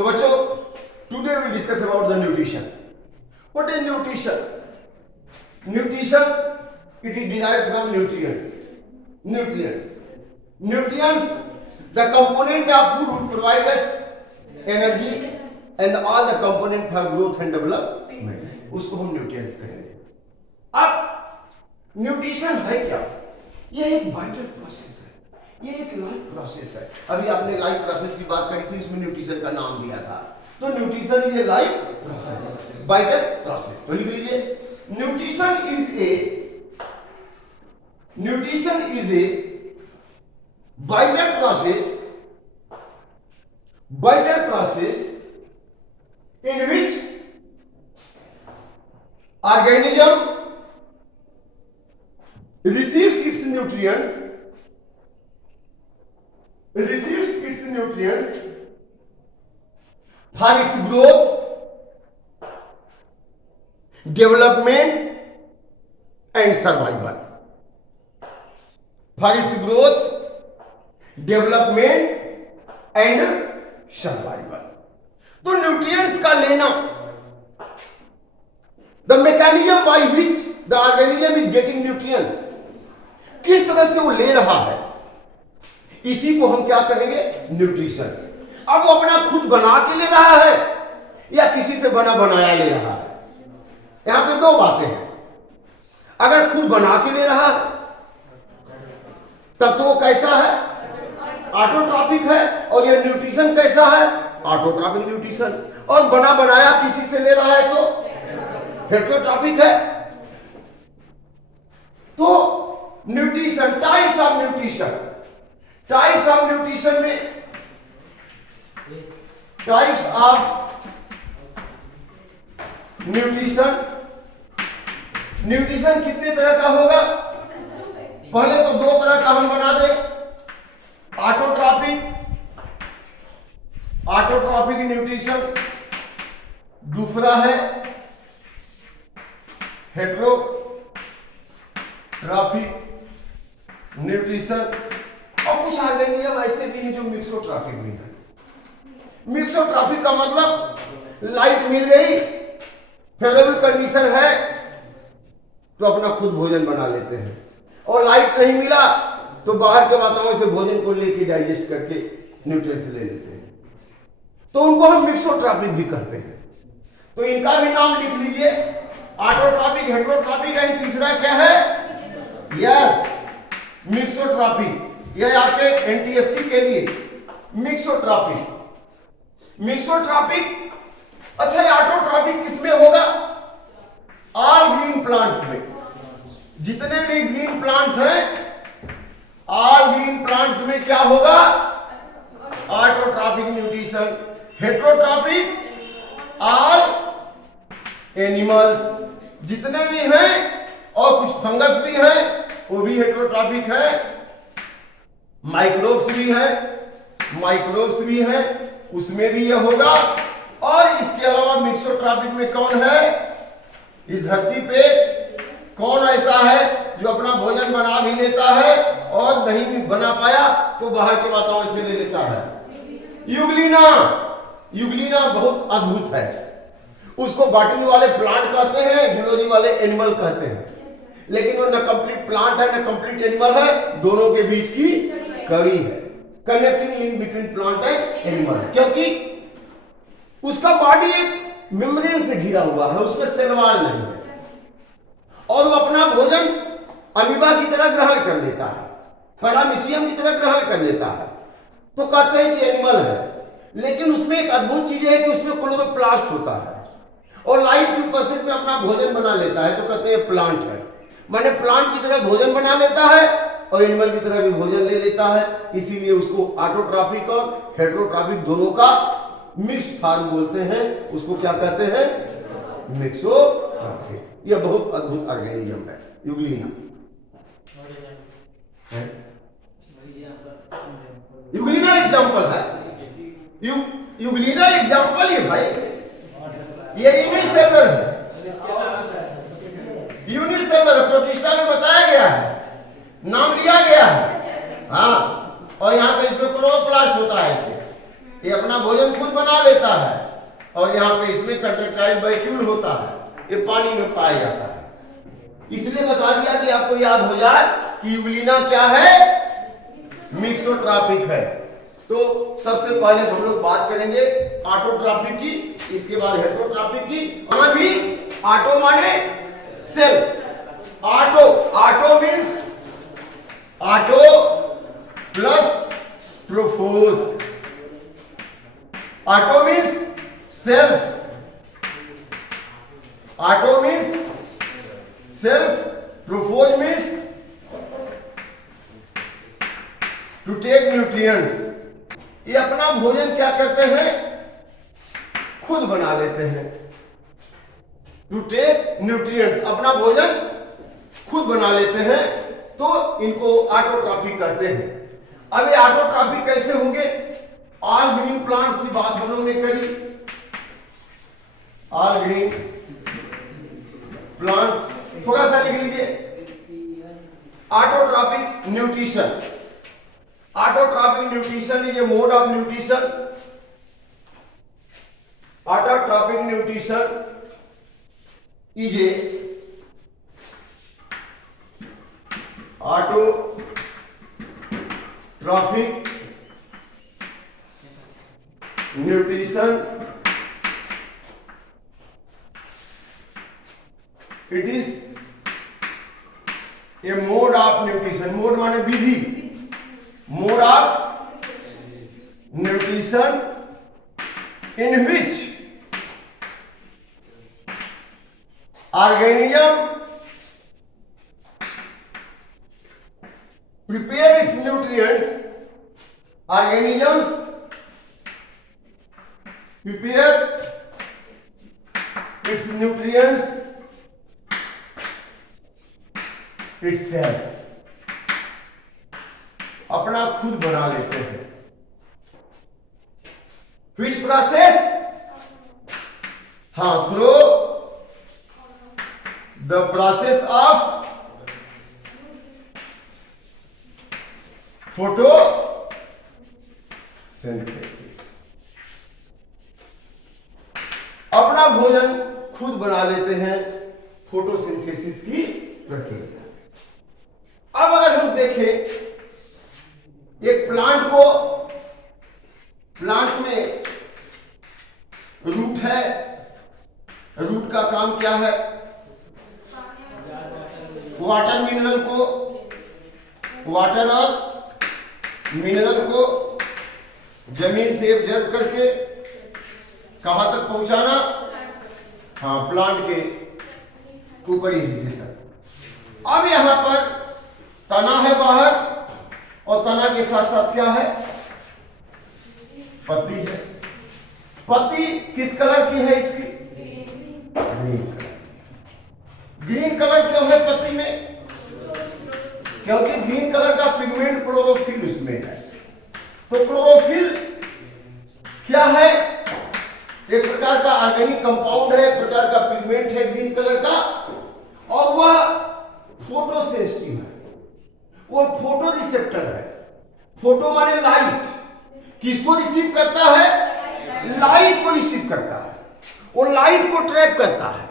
तो बच्चों, today we discuss about the nutrition. What is nutrition? Nutrition, it is derived from nutrients. Nutrients, the component of food would provide us energy and all the component for growth and development. उसको हम nutrients कहेंगे. अब nutrition है क्या? यह एक vital process है, यह एक लाइफ प्रोसेस है. अभी आपने लाइफ प्रोसेस की बात करी थी, इसमें न्यूट्रिशन का नाम दिया था. तो nutrition is a life process, vital process. तो लिख लीजिए, nutrition is a vital process in which organism receives its nutrients for its growth, development and survival. For its growth, development and survival. तो nutrients का लेना, the mechanism by which the organism is getting nutrients, किस तरह से वो ले रहा है, इसी को हम क्या कहेंगे? न्यूट्रिशन. अब वो अपना खुद बना के ले रहा है या किसी से बना बनाया ले रहा है? यहां पे दो बातें हैं. अगर खुद बना के ले रहा है तब तो वो कैसा है? ऑटोट्रॉपिक है. और ये न्यूट्रिशन कैसा है? Autotrophic nutrition. और बना बनाया किसी से ले रहा है तो हेटेरोट्रॉपिक है. तो न्यूट्रिशन, टाइप्स ऑफ न्यूट्रिशन में टाइप्स ऑफ न्यूट्रिशन कितने तरह का होगा? पहले तो दो तरह का हम बना दें. ऑटोट्रॉपिक न्यूट्रिशन, दूसरा है हेटेरोट्रॉपिक न्यूट्रिशन. और कुछ ऑर्गेनिज्म ऐसे भी हैं जो मिक्सोट्रॉपिक भी है. मिक्सोट्रॉपिक का मतलब लाइट मिल गई, फेवरेबल कंडीशन है तो अपना खुद भोजन बना लेते हैं, और लाइट नहीं मिला तो बाहर के वातावरण से भोजन को लेके डाइजेस्ट करके न्यूट्रिएंट्स ले लेते हैं. तो उनको हम मिक्सोट्रॉपिक भी कहते हैं. तो इनका भी नाम लिख लीजिए, ऑटोट्रॉपिक, हेटेरोट्रॉपिक एंड तीसरा क्या है? Yes, mixotrophic. यह आपके एनटीएससी के लिए मिक्सोट्रॉपिक. अच्छा, ऑटोट्रॉपिक किसमें होगा? ऑल ग्रीन प्लांट्स में. जितने भी ग्रीन प्लांट्स हैं, ऑल ग्रीन प्लांट्स में क्या होगा? Autotrophic nutrition. Heterotrophic all animals, जितने भी हैं, और कुछ फंगस भी हैं वो भी हेटेरोट्रॉपिक है. माइक्रोब्स भी हैं, उसमें भी यह होगा. और इसके अलावा मिक्सोट्रॉपिक में कौन है? इस धरती पे कौन ऐसा है जो अपना भोजन बना भी लेता है और नहीं बना पाया तो बाहर के वातावरण से ले लेता है? यूग्लिना बहुत अद्भुत है. उसको बॉटनी वाले प्लांट कहते हैं, जूलॉजी वाले एनिमल कहते हैं. लेकिन वो न कंप्लीट प्लांट है न कंप्लीट एनिमल है, दोनों के बीच की कड़ी है, connecting link between plant and animal. क्योंकि उसका बॉडी एक मेम्ब्रेन से घिरा हुआ है, उसमें सेल वॉल नहीं है, और वो अपना भोजन अमीबा की तरह ग्रहण कर लेता है, पैरामीशियम की तरह ग्रहण कर लेता है. तो कहते हैं कि एनिमल है. लेकिन उसमें एक अद्भुत चीज है कि उसमें क्लोरोप्लास्ट होता है और लाइट की उपस्थिति में अपना भोजन बना लेता है. तो कहते हैं प्लांट है. माने प्लांट की तरह भोजन बना लेता है और एनिमल की तरह भी भोजन ले लेता है. इसीलिए उसको ऑटोट्रॉपिक और हेटेरोट्रॉपिक दोनों का मिक्स्ड फॉर्म बोलते हैं. उसको क्या कहते हैं? मिक्सोट्रॉपिक. यह बहुत अद्भुत ऑर्गेनिज्म है यूग्लिना. यूग्लिना एग्जांपल है. यूग्लिना एग्जांपल है भाई. ये यूनिसेलुलर है. यूनिसेलुलर प्रोटिस्टा में बताया गया है, नाम लिया गया है. हाँ, और यहाँ पे इसमें क्लोरोप्लास्ट होता है ऐसे. ये अपना भोजन खुद बना लेता है, और यहाँ पे इसमें कंट्रैक्टाइल वैक्यूल होता है, ये पानी में पाया जाता है। इसलिए बता दिया कि आपको याद हो जाए कि यूग्लिना क्या है, मिक्सोट्रॉपिक है। तो सबसे पहले हम लोग बात करेंगे ऑटोट्रॉपिक की, इसके बाद हेटेरोट्रॉपिक की। वहां भी ऑटो माने self, auto means auto plus trophos, auto means self, auto means self, trophos means to take nutrients. ये अपना भोजन क्या करते हैं, खुद बना लेते हैं। टू टेक न्यूट्रिएंट्स, अपना भोजन खुद बना लेते हैं, तो इनको ऑटोट्रॉफिक कहते हैं। अब ये ऑटोट्रॉफिक कैसे होंगे? ऑल ग्रीन प्लांट्स की बात हम लोग ने करी। ऑल ग्रीन प्लांट्स थोड़ा सा लिख लीजिए। Autotrophic nutrition, autotrophic nutrition is a mode of nutrition. Autotrophic nutrition is a autotrophic nutrition, it is a mode of nutrition, mode माने विधि, mode of nutrition in which organism prepare its nutrients, organisms prepare its nutrients itself, अपना खुद बना लेते हैं। Which process? हाँ, through the process of photosynthesis। अपना भोजन खुद बना लेते हैं फोटोसिंथेसिस की प्रक्रिया। अब अगर हम देखें एक प्लांट में रूट है, रूट का काम क्या है? वाटर और मिनरल को जमीन से एब्जॉर्ब करके कहां तक पहुंचाना? हाँ, प्लांट के ऊपरी हिस्से तक। अब यहां पर तना है बाहर, और तना के साथ साथ क्या है? पत्ती है। पत्ती किस कलर की है इसकी? Green colour. ग्रीन कलर क्यों है पत्ती में? क्योंकि ग्रीन कलर का पिगमेंट क्लोरोफिल उसमें है। तो क्लोरोफिल क्या है? एक प्रकार का ऑर्गेनिक कंपाउंड है, एक प्रकार का पिगमेंट है ग्रीन कलर का, और वह फोटोसेंसिटिव है, वो फोटो रिसेप्टर है। फोटो माने लाइट, किसको रिसीव करता है? लाइट को रिसीव करता है, वो लाइट को ट्रैप करता है।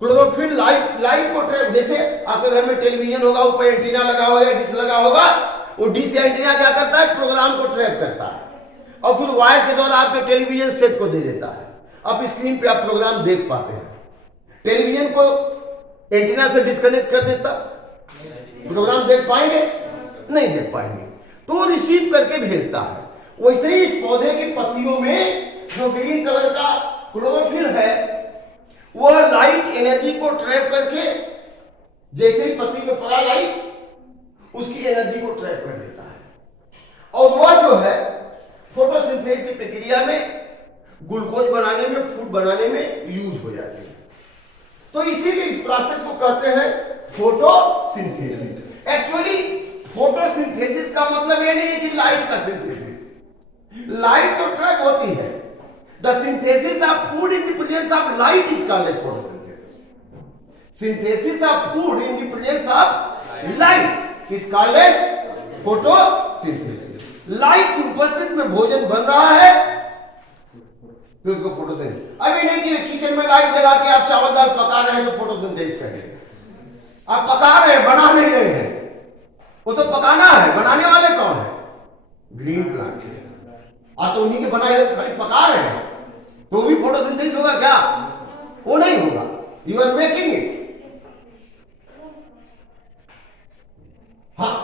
क्लोरोफिल लाइट को ट्रैप, जैसे आपके घर में टेलीविजन होगा, ऊपर एंटीना लगा होगा, डिश लगा होगा, वो डिश या एंटीना क्या करता है? प्रोग्राम को ट्रैप करता है, और फिर वायर के द्वारा आपके टेलीविजन सेट को दे देता है। अब स्क्रीन पे आप प्रोग्राम देख पाते हैं। टेलीविजन को एंटीना से डिस्कनेक्ट कर देता, प्रोग्राम देख पाएंगे? नहीं देख पाएंगे। तो रिसीव करके भेजता है। वैसे ही इस पौधे की पत्तियों में जो ग्रीन कलर का क्लोरोफिल है, वह लाइट एनर्जी को ट्रैप करके, जैसे ही पत्ती पे पड़ा लाइट, उसकी एनर्जी को ट्रैप कर देता है, और वह जो है फोटोसिंथेसिस प्रक्रिया में ग्लूकोज बनाने में, फूड बनाने में यूज हो जाती है। तो इसीलिए इस प्रोसेस को कहते हैं फोटोसिंथेसिस। एक्चुअली फोटोसिंथेसिस का मतलब ये नहीं है कि लाइट का सिंथेसिस, लाइट तो ट्रैप होती है। The synthesis of food in the presence of light is called photosynthesis. Synthesis of food in the presence of light is called photosynthesis. Light की उपस्थित में भोजन बन रहा है तो उसको फोटोसिंथेसिस। अभी नहीं कि किचन में लाइट जला के आप चावल दाल पका रहे हैं तो फोटोसिंथेसिस करेंगे। आप पका रहे हैं, बना नहीं रहे हैं। वो तो पकाना है, बनाने वाले कौन है? Green plant. आप तो उन्हीं के बनाए हुए खाली पका रहे हैं तो भी फोटोसिंथेसिस होगा क्या? वो नहीं होगा। You are making it. हाँ,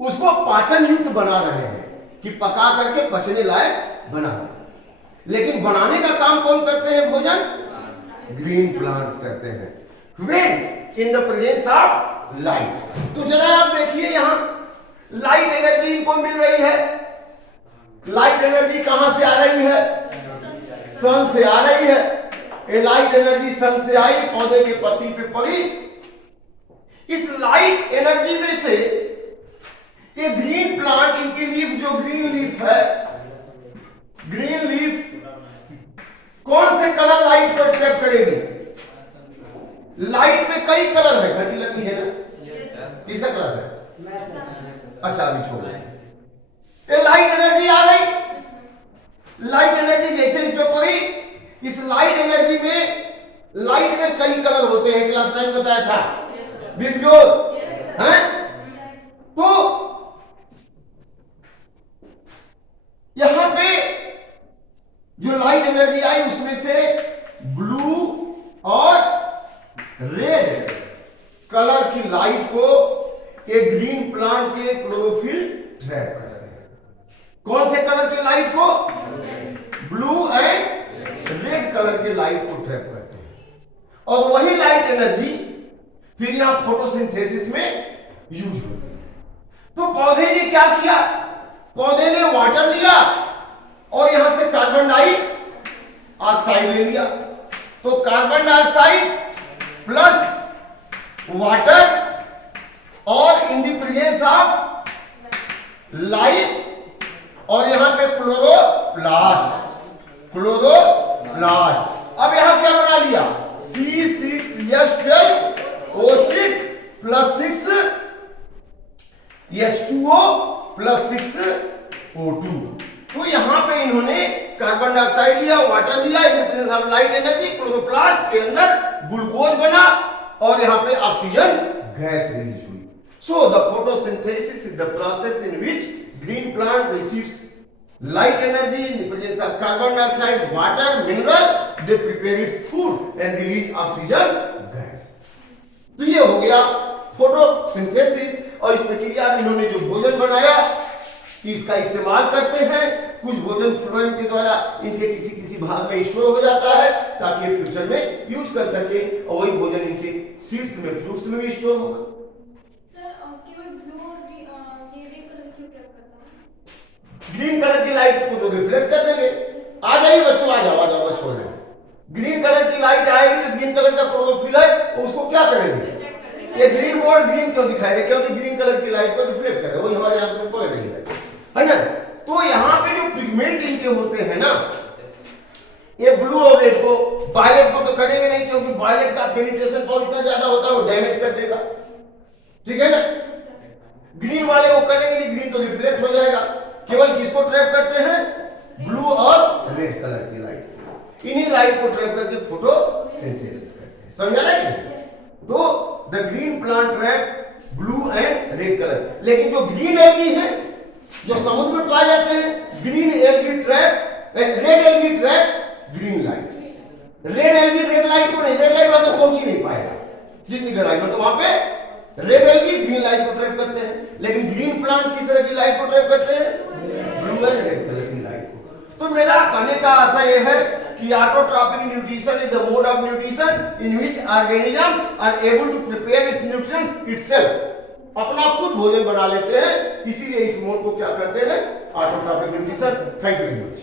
उसको पाचन युक्त बना रहे हैं कि पका करके पचने लायक बना रहे हैं। लेकिन बनाने का काम कौन करते हैं? भोजन ग्रीन प्लांट्स करते हैं। When in the presence of light. तो जरा आप देखिए यहां लाइट एनर्जी इनको मिल रही है। लाइट एनर्जी कहां से आ रही है? सन से आ रही है। ये लाइट एनर्जी सन से आई, पौधे के पत्ती पे पड़ी। इस लाइट एनर्जी में से ये ग्रीन प्लांट, इनकी लीफ जो ग्रीन लीफ है, ग्रीन लीफ कौन से कलर लाइट को ट्रैप करेगी? लाइट में कई कलर है, घड़ी लगी है ना? किसका क्लास है? अच्छा अभी छोड़। ये लाइट एनर्जी आ गई। लाइट एनर्जी जैसे इस पे पड़ी, इस लाइट एनर्जी में, लाइट में कई कलर होते हैं, क्लास 9 बताया था विद्युत है। तो यहां पे जो लाइट एनर्जी आई उसमें से ब्लू और रेड कलर की लाइट को एक ग्रीन प्लांट के क्लोरोफिल ट्रैप करते हैं। कौन से कलर के लाइट को? ब्लू एंड रेड कलर के लाइट को ट्रैप करते हैं। और वही लाइट एनर्जी फिर यहां फोटोसिंथेसिस में यूज होती है। तो पौधे ने क्या किया? पौधे ने वाटर लिया और यहां से कार्बन डाइऑक्साइड ले लिया। तो कार्बन डाइऑक्साइड प्लस वाटर और in the presence of light और यहां पे क्लोरोप्लास्ट। अब यहां क्या बना लिया? C6H12O6 plus 6H2O plus 6O2। तो यहां पे इन्होंने कार्बन डाइऑक्साइड लिया, वाटर लिया, in the presence of light energy, chloroplast के अंदर ग्लूकोज बना और यहां पे ऑक्सीजन गैस रिलीज हुई। So the photosynthesis is the process in which green plant receives light energy in the presence of carbon dioxide, water, mineral, they prepare its food and release oxygen gas। तो ये हो गया photosynthesis. और इस प्रक्रिया में इन्होंने जो भोजन बनाया इसका इस्तेमाल करते हैं। कुछ भोजन फ्लोएम के द्वारा इनके किसी भाग में स्टोर हो जाता है ताकि ये फ्यूचर में यूज कर सके, और वही भोजन इनके सीड्स में, फ्रूट्स में भी स्टोर होगा। ग्रीन कलर की लाइट को तो रिफ्लेक्ट कर देंगे। आ जाइए बच्चों, आ जाओ बस छोड़ दें। ग्रीन कलर की लाइट आएगी तो ग्रीन कलर का क्लोरोफिल है, उसको क्या करेंगे? ये ग्रीन बोर्ड ग्रीन क्यों दिखाई दे? क्योंकि ग्रीन कलर की लाइट को रिफ्लेक्ट करे, वही हमारे यहां पे पड़ रही है ना? तो यहां पे जो पिगमेंट इनके होते हैं ना, ये ब्लू और रेड को, वायलेट को तो करेंगे नहीं क्योंकि वायलेट का पेनिट्रेशन पावर इतना ज्यादा होता है वो डैमेज कर देगा, ठीक है ना? ग्रीन वाले को करेंगे नहीं, ग्रीन तो रिफ्लेक्ट हो जाएगा। केवल किसको ट्रैप करते हैं? ब्लू और रेड कलर की लाइट। इन्हीं लाइट को ट्रैप करके फोटोसिंथेसिस करते हैं। समझा ना? तो the green plant trap blue and red colour. लेकिन जो ग्रीन एल्गी है जो समुद्र में पाए जाते हैं, green algae trap, red algae trap green light. Red algae red light को नहीं, रेड लाइट वहां तक पहुंच ही नहीं पाएगा जितनी गहराई में, तो वहां पे रेड एल्गी ग्रीन लाइट को ट्रैप करते हैं। लेकिन ग्रीन प्लांट किस तरह की लाइट को ट्रैप करते हैं? ब्लू एंड रेड कलर की लाइट को। तो मेरा कहने का आशा यह है कि autotrophic nutrition is the mode of nutrition in which organism are able to prepare its nutrients itself. अपना खुद भोजन बना लेते हैं, इसीलिए इस मोड को क्या करते हैं? Autotrophic nutrition. Thank you very much.